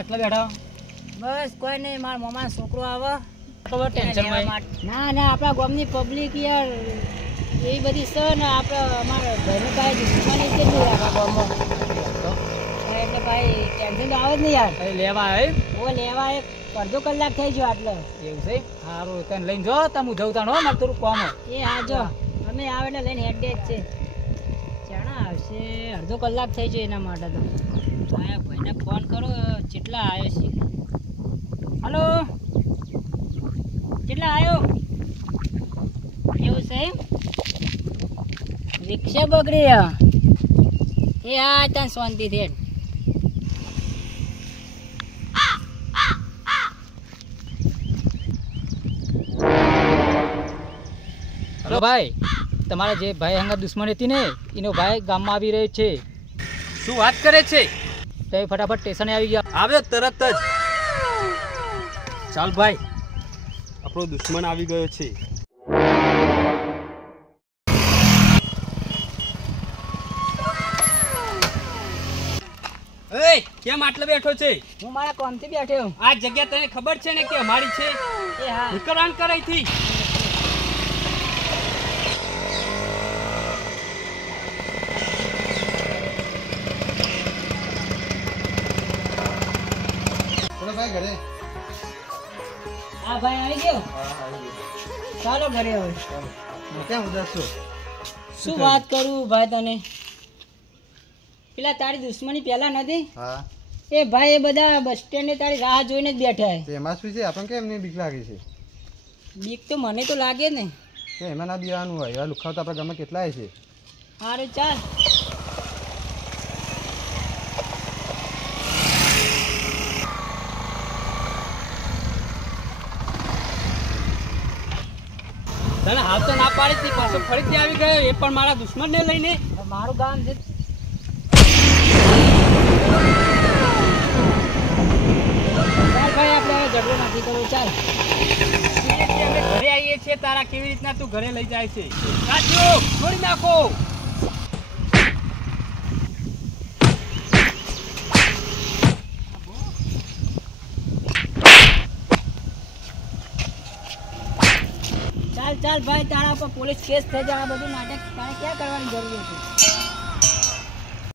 આટલા બેઠા બસ કોઈ નહીં, મારા મામા છોકરો આવે તો ટેન્શન માં ના ના આપણા ગામની પબ્લિક યાર એવી બધી છે ને, આપણે અમારા ઘરનું કાંઈ દુશ્મની છે નહીં આપણા ગામમાં, એટલે ભાઈ ટેન્શન તો આવે જ નહીં યાર. લેવા આવે ઓ લેવા એક અડધો કલાક થઈ ગયો આટલો. એવું છે? સારું તને લઈને જો તા હું જઉં તાણ હો, મારે થોડું કામ એ હા જો અમે આવે એટલે લઈને હેડ જ છે. ચાણા આવશે, અડધો કલાક થઈ ગયો એના માટે તો. આયા ભાઈને ફોન કરો કેટલા આવ્યો છે. હલો કેટલા આવ્યો? એવું છે એમ? રિક્ષા બગડી એ હા ત્યાં શાંતિથી હેડ. હલો ભાઈ, તમારા જે ભાઈ હંગા દુશ્મન હતી ને એનો ભાઈ ગામમાં આવી રહ્યો છે. શું વાત કરે છે? તો એ ફટાફટ સ્ટેશને આવી ગયા. આવ્યો તરત જ. ચાલ ભાઈ, આપણો દુશ્મન આવી ગયો છે. એ કેમ આટલે બેઠો છે? હું મારા કામથી બેઠ્યો. આ જગ્યા તને ખબર છે ને કે અમારી છે? એ હા નીકળવાનું કરાઈથી. ઘરે હા ભાઈ આવી ગયો. ચાલો ઘરે હવે. ક્યાં ઉદાસ છો? શું વાત કરું ભાઈ તને, પેલા તારી દુશ્મની પહેલા નથી હા એ ભાઈ, એ બધા બસ સ્ટેન્ડે તારી રાહ જોઈને જ બેઠા તો એમાં શું છે? આપણને કેમ નહીં બીક લાગે છે? બીક તો મને તો લાગે ને. કે એમાં ના બીવાનું હોય, એવા લુખાવ તો આપણા ગામમાં કેટલાય છે. સારું ચાલ. તને હાલ તો ના પાડી હતી, પાછો ફરીથી આવી ગયો, એ પણ મારા દુશ્મનને લઈને. મારું ગામ છે. ચાલ ભાઈ આપણે હવે ઝઘડો નથી કરવો. ચાલ અમે ઘરે આવીએ છીએ, તારા કેવી રીતના તું ઘરે લઈ જાય છે? કાચો છોડી નાખો. ચાલ ચાલ ભાઈ, તારા પર પોલીસ કેસ થઈ જાય. આ બધું નાટક તારે ક્યાં કરવાની જરૂર છે?